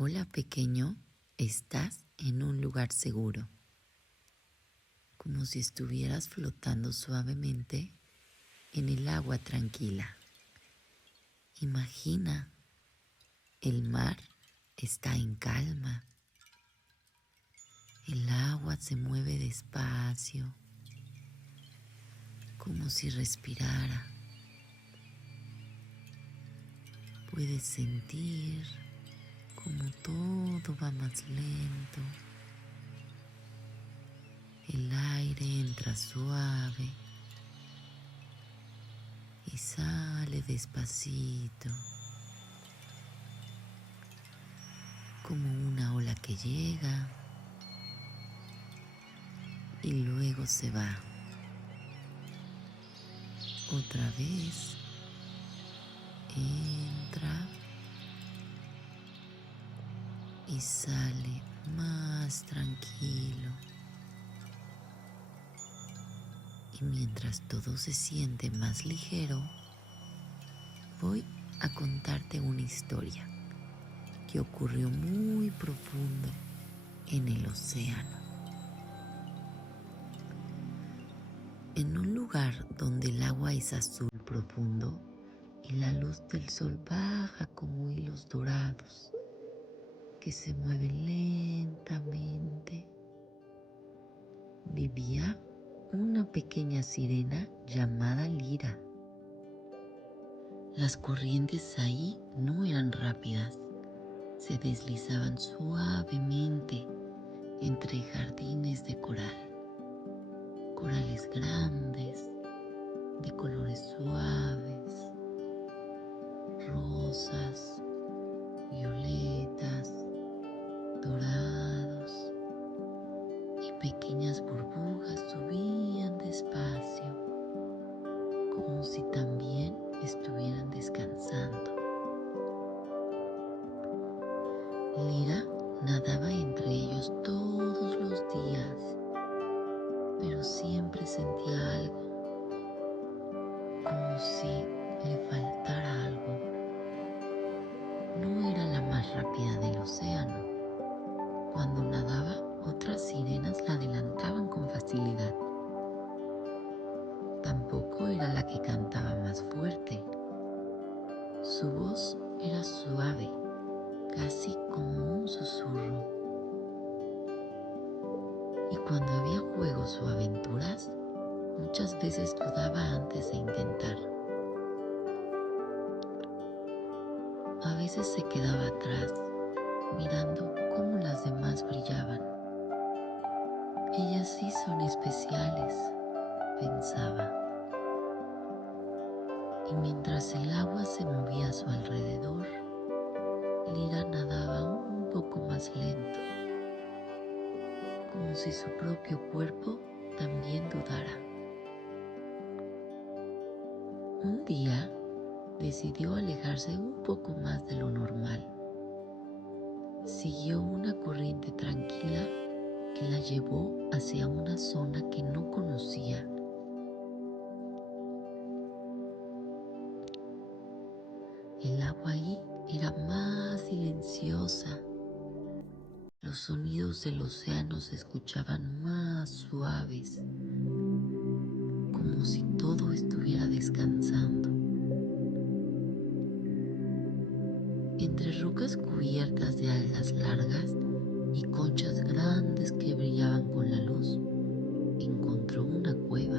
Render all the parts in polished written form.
Hola pequeño, estás en un lugar seguro, como si estuvieras flotando suavemente en el agua tranquila. Imagina, el mar está en calma, el agua se mueve despacio, como si respirara. Puedes sentir como todo va más lento. El aire entra suave y sale despacito, como una ola que llega y luego se va. Otra vez entra y sale más tranquilo. Y mientras todo se siente más ligero, voy a contarte una historia que ocurrió muy profundo en el océano. En un lugar donde el agua es azul profundo y la luz del sol baja como hilos dorados que se mueven lentamente, vivía una pequeña sirena llamada Lira. Las corrientes ahí no eran rápidas, se deslizaban suavemente entre jardines de coral, corales grandes, de colores suaves, rosas, violetas, dorados, y pequeñas burbujas subían despacio, como si también estuvieran descansando. Lira nadaba entre ellos todos los días, pero siempre sentía algo, como si le faltara algo. No era la más rápida del océano. Cuando nadaba, otras sirenas la adelantaban con facilidad. Tampoco era la que cantaba más fuerte. Su voz era suave, casi como un susurro. Y cuando había juegos o aventuras, muchas veces dudaba antes de intentar. A veces se quedaba atrás, mirando cómo las demás brillaban. Ellas sí son especiales, pensaba. Y mientras el agua se movía a su alrededor, Lira nadaba un poco más lento, como si su propio cuerpo también dudara. Un día decidió alejarse un poco más de lo normal. Siguió una corriente tranquila que la llevó hacia una zona que no conocía. El agua ahí era más silenciosa. Los sonidos del océano se escuchaban más suaves, como si todo estuviera descansando. Entre rocas cubiertas de algas largas y conchas grandes que brillaban con la luz, encontró una cueva.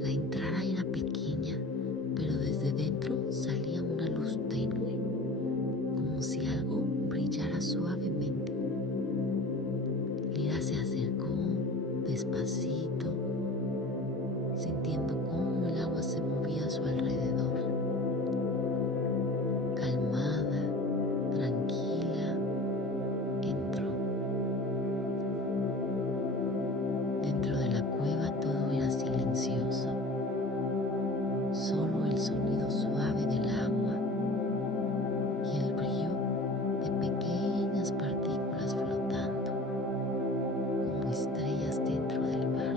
La entrada era pequeña, pero desde dentro salía una luz tenue, como si algo brillara suavemente. Lira se acercó despacito, sintiendo cómo el agua se movía a su alrededor. Calmada, tranquila, entró. Dentro de la cueva todo era silencioso, solo el sonido suave del agua y el brillo de pequeñas partículas flotando como estrellas dentro del mar.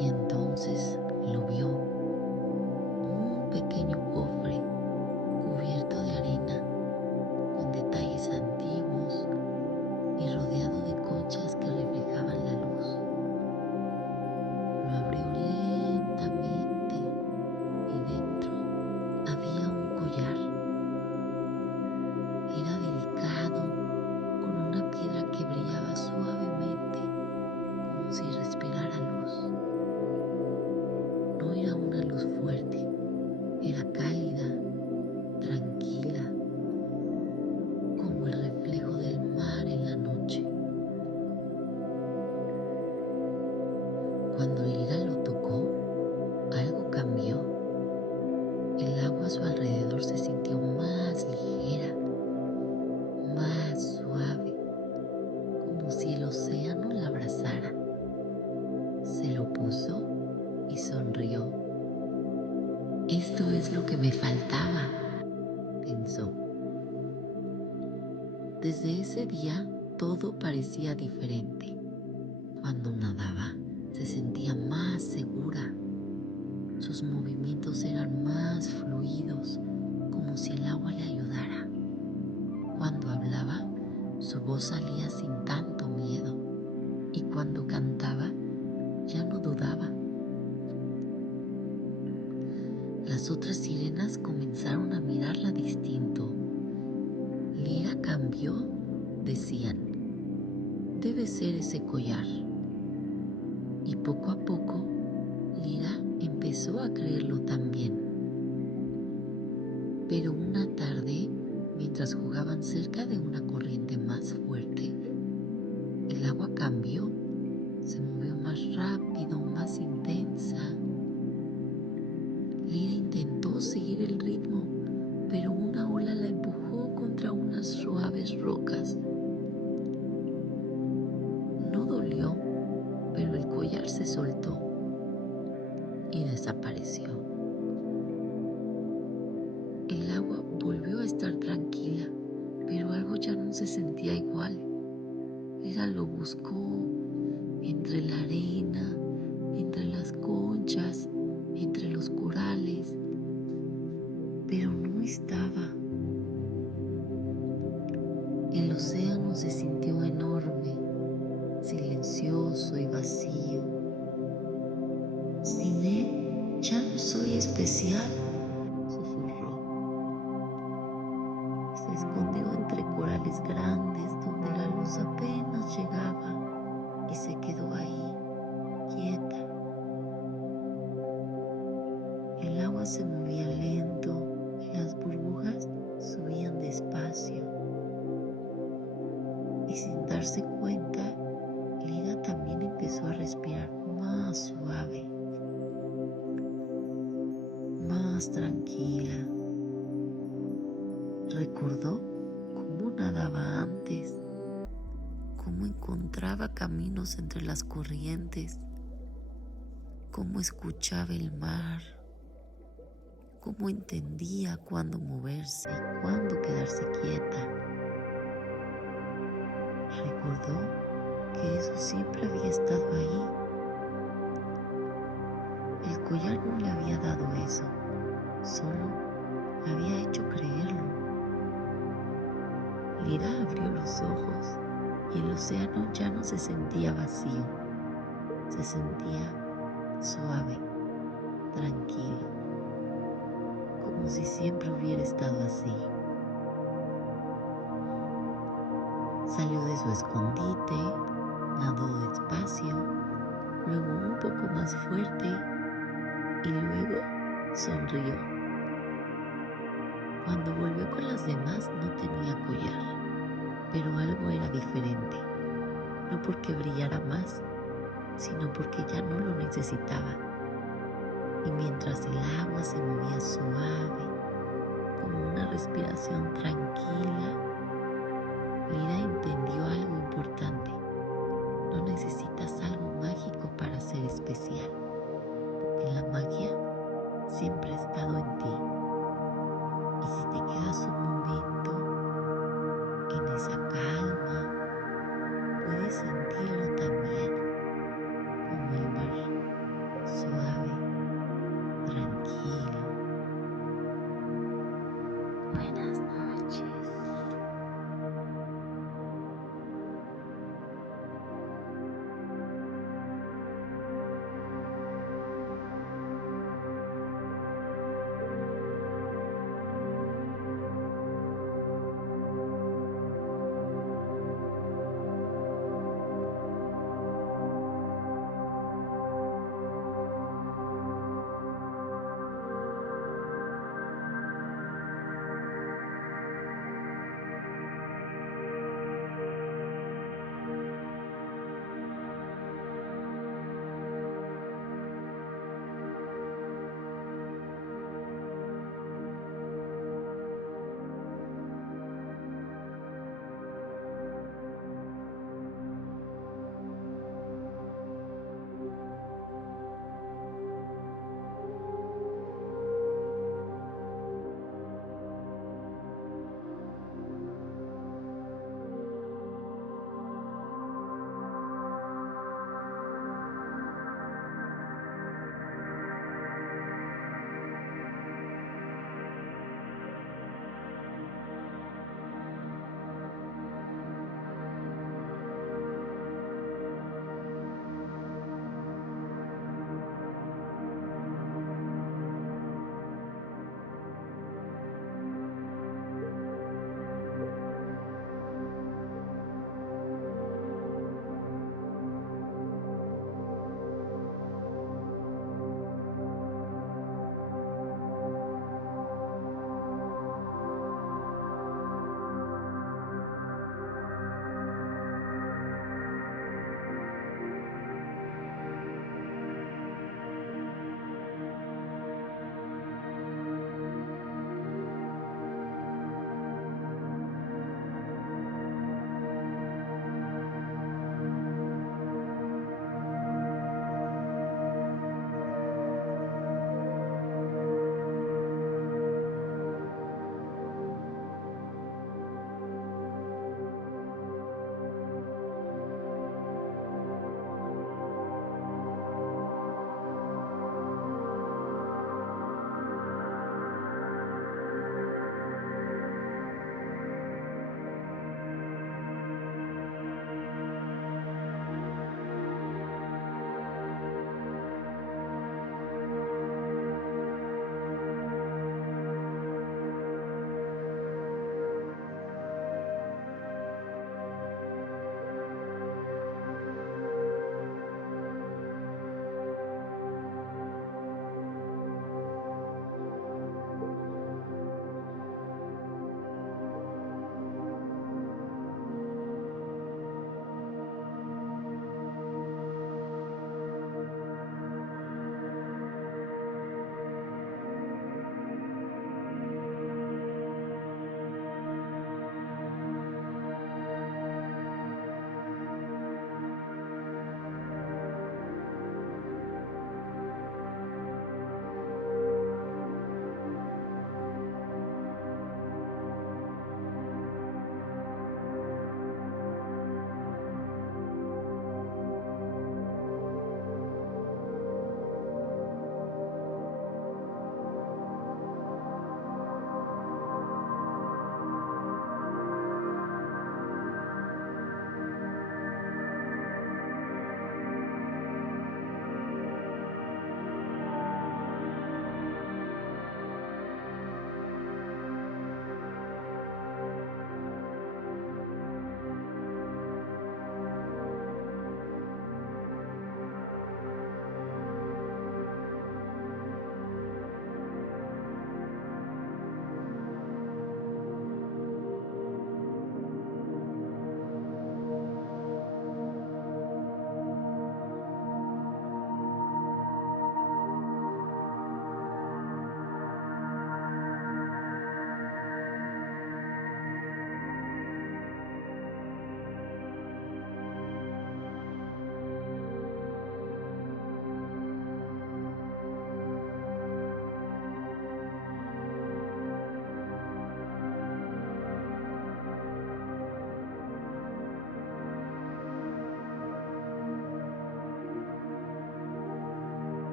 Y entonces lo vio, un pequeño cofre cubierto de arena, con detalles antiguos y rodeado de conchas que reflejaban la luz. Lo abrió lentamente y dentro había un collar. Era delicado, con una piedra que brillaba suavemente, como si respirara luz. No era una luz fuerte, era cálida, tranquila, como el reflejo del mar en la noche. Cuando Lira lo tocó, algo cambió. El agua a su alrededor se sintió más ligera, más suave, como si el océano la abrazara. Se lo puso y sonrió. Esto es lo que me faltaba, pensó. Desde ese día todo parecía diferente. Cuando nadaba, se sentía más segura. Sus movimientos eran más fluidos, como si el agua le ayudara. Cuando hablaba, su voz salía sin tanto miedo. Y cuando cantaba, ya no dudaba. Las otras sirenas comenzaron a mirarla distinto. Lira cambió, decían. Debe ser ese collar. Y poco a poco, Lira empezó a creerlo también. Pero una tarde, mientras jugaban cerca de una corriente más fuerte, el agua cambió, se movió más rápido, más intensa. Lira intentó seguir el ritmo, pero una ola la empujó contra unas suaves rocas. No dolió, pero el collar se soltó y desapareció. El agua volvió a estar tranquila, pero algo ya no se sentía igual. Lira lo buscó entre la arena, entre las conchas, entre los corales, pero no estaba. El océano se sintió enorme, silencioso y vacío. Sin él ya no soy especial, susurró. Se escondió entre corales grandes donde la luz apenas llegaba y se quedó ahí, quieta. El agua se movía lento y las burbujas subían despacio. Y sin darse cuenta, Lira también empezó a respirar más suave, más tranquila. Recordó cómo nadaba antes, cómo encontraba caminos entre las corrientes, cómo escuchaba el mar, cómo entendía cuándo moverse y cuándo quedarse quieta. Recordó que eso siempre había estado ahí. El collar no le había dado eso, solo le había hecho creerlo. Lira abrió los ojos y el océano ya no se sentía vacío, se sentía suave, tranquilo, como si siempre hubiera estado así. Salió de su escondite, nadó despacio, luego un poco más fuerte y luego sonrió. Cuando volvió con las demás no tenía collar, pero algo era diferente, no porque brillara más, sino porque ya no lo necesitaba. Y mientras el agua se movía suave, como una respiración tranquila, Lira entendió algo importante. No necesitas algo mágico